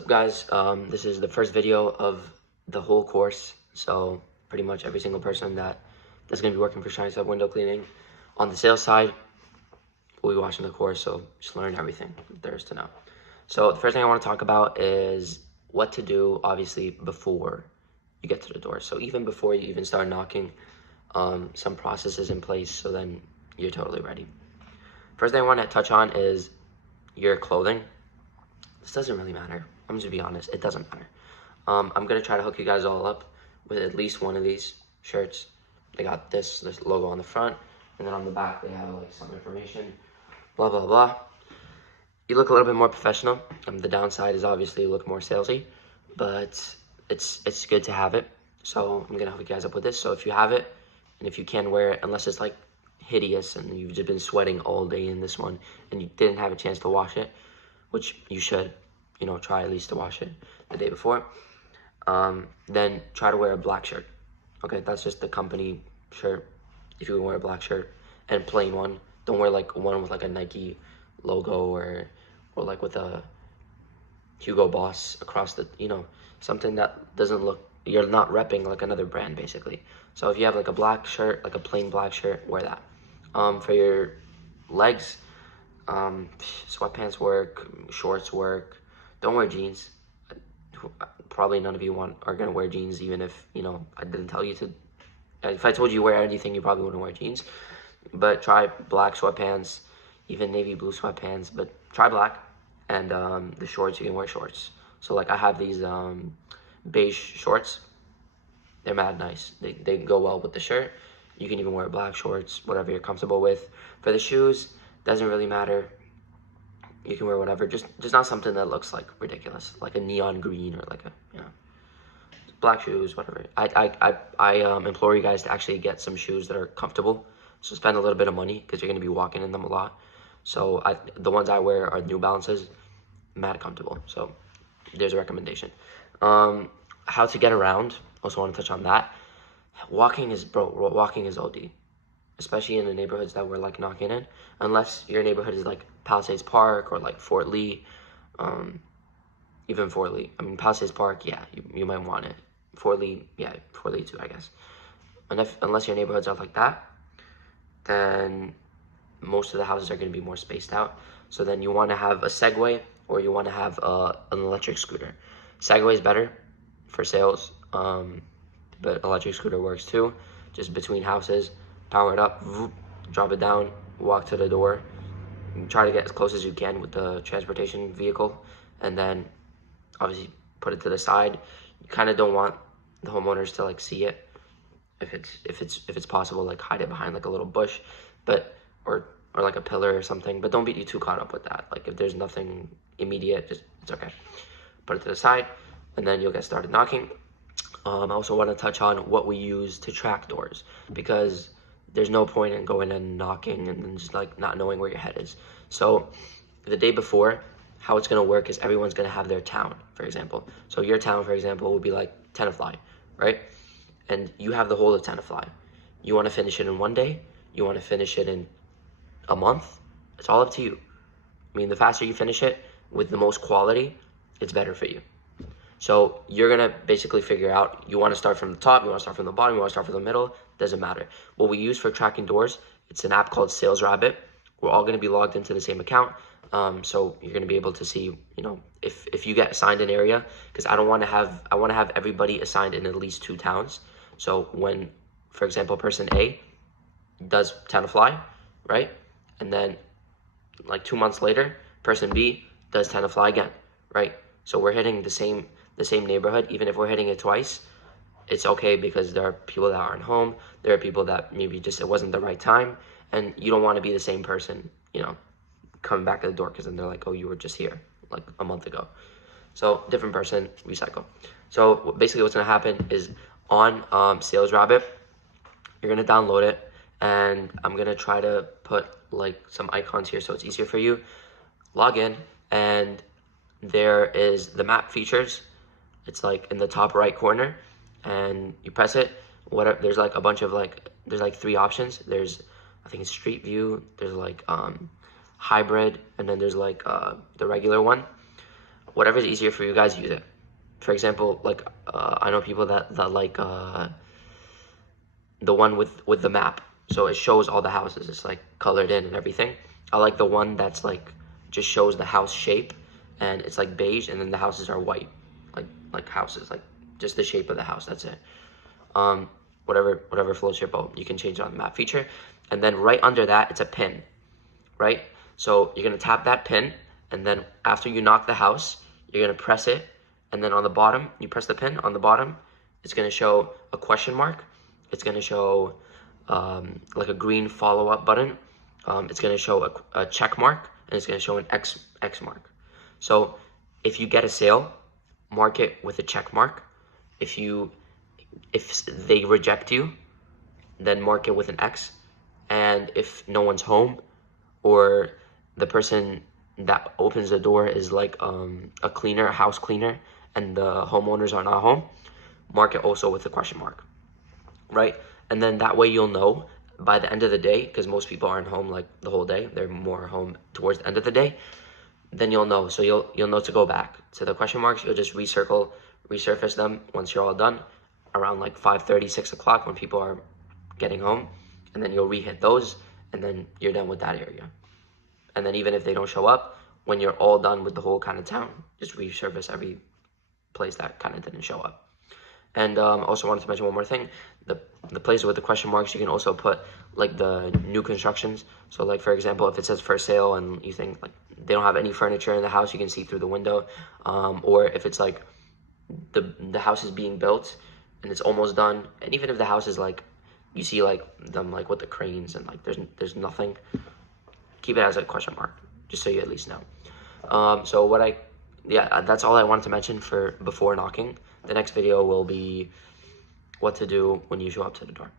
What's up, guys? This is the first video of the whole course, so pretty much every single person that's going to be working for Shiny Sub Window Cleaning on the sales side will be watching the course, so just learn everything there is to know. So the first thing I want to talk about is what to do, obviously, before you get to the door. So even before you even start knocking, some processes in place, so then you're totally ready. First thing I want to touch on is your clothing. This doesn't really matter. I'm just gonna be honest, it doesn't matter. I'm gonna try to hook you guys all up with at least one of these shirts. They got this logo on the front, and then on the back they have like some information, blah blah blah. You look a little bit more professional. The downside is obviously you look more salesy, but it's good to have it. So I'm gonna hook you guys up with this. So if you have it, and if you can wear it, unless it's like hideous and you've just been sweating all day in this one and you didn't have a chance to wash it, which you should, try at least to wash it the day before. Then try to wear a black shirt. Okay, that's just the company shirt. If you can wear a black shirt and plain one, don't wear like one with like a Nike logo or like with a Hugo Boss across the, something that doesn't look, you're not repping like another brand basically. So if you have like a black shirt, like a plain black shirt, wear that. For your legs, sweatpants work, shorts work. Don't wear jeans. Probably none of you are gonna wear jeans, even if I didn't tell you to. If I told you to wear anything, you probably wouldn't wear jeans. But try black sweatpants, even navy blue sweatpants. But try black, and the shorts, you can wear shorts. So like I have these beige shorts. They're mad nice. They go well with the shirt. You can even wear black shorts, whatever you're comfortable with. For the shoes, doesn't really matter. You can wear whatever, just not something that looks like ridiculous, like a neon green or like a black shoes, whatever. I implore you guys to actually get some shoes that are comfortable. So spend a little bit of money because you're gonna be walking in them a lot. So the ones I wear are New Balances, mad comfortable. So there's a recommendation. How to get around. Also want to touch on that. Walking is OD. Especially in the neighborhoods that we're like knocking in, unless your neighborhood is like Palisades Park or like Fort Lee, even Fort Lee. I mean, Palisades Park, yeah, you might want it. Fort Lee, yeah, Fort Lee too, I guess. Unless your neighborhoods are like that, then most of the houses are going to be more spaced out. So then you want to have a Segway or you want to have an electric scooter. Segway is better for sales, but electric scooter works too, just between houses. Power it up, drop it down, walk to the door, try to get as close as you can with the transportation vehicle, and then obviously put it to the side. You kind of don't want the homeowners to like see it. If it's possible, like hide it behind like a little bush, but or like a pillar or something. But don't be too caught up with that. Like if there's nothing immediate, it's okay. Put it to the side, and then you'll get started knocking. I also want to touch on what we use to track doors, because there's no point in going and knocking and then just like not knowing where your head is. So the day before, how it's gonna work is everyone's gonna have their town, for example. So your town, for example, would be like Tenafly, right? And you have the whole of Tenafly. You wanna finish it in one day? You wanna finish it in a month? It's all up to you. I mean, the faster you finish it with the most quality, it's better for you. So you're gonna basically figure out, you wanna start from the top, you wanna start from the bottom, you wanna start from the middle, doesn't matter. What we use for tracking doors, it's an app called Sales Rabbit. We're all gonna be logged into the same account. So you're gonna be able to see, if you get assigned an area, because I wanna have everybody assigned in at least 2 towns. So when, for example, person A does Tenafly, right? And then like 2 months later, person B does Tenafly again, right? So we're hitting the same neighborhood. Even if we're hitting it twice, it's okay, because there are people that aren't home. There are people that maybe just it wasn't the right time, and you don't want to be the same person, coming back to the door, because then they're like, oh, you were just here like a month ago. So different person, recycle. So basically what's going to happen is on Sales Rabbit, you're going to download it, and I'm going to try to put like some icons here so it's easier for you. Log in, and there is the map features. It's like in the top right corner, and you press it. There's like a bunch of there's like 3 options. There's, I think it's Street View, there's like hybrid, and then there's like the regular one. whatever is easier for you guys, use it. For example, like I know people that like the one with the map, so it shows all the houses. It's like colored in and everything. I like the one that's like just shows the house shape, and it's like beige, and then the houses are white, like houses, like just the shape of the house. That's it. Whatever floats your boat. You can change it on the map feature, and then right under that it's a pin, right? So you're gonna tap that pin, and then after you knock the house, you're gonna press it, and then on the bottom, you press the pin on the bottom, it's gonna show a question mark. It's gonna show like a green follow-up button. It's gonna show a check mark, and it's gonna show an X mark. So if you get a sale, mark it with a check mark. If they reject you, then mark it with an X. And if no one's home, or the person that opens the door is like a cleaner, a house cleaner, and the homeowners are not home, mark it also with a question mark, right? And then that way you'll know by the end of the day, because most people aren't home like the whole day, they're more home towards the end of the day, then you'll know. So you'll know to go back to the question marks. You'll just resurface them once you're all done, around like 5:30, 6 o'clock when people are getting home, and then you'll re-hit those, and then you're done with that area. And then even if they don't show up, when you're all done with the whole kind of town, just resurface every place that kind of didn't show up. And also wanted to mention one more thing. The places with the question marks, you can also put like the new constructions. So like, for example, if it says for sale and you think like they don't have any furniture in the house, you can see through the window. Or if it's like the house is being built and it's almost done, and even if the house is like, you see like them like with the cranes and like there's nothing, keep it as a question mark, just so you at least know. So that's all I wanted to mention for before knocking. The next video will be what to do when you show up to the door.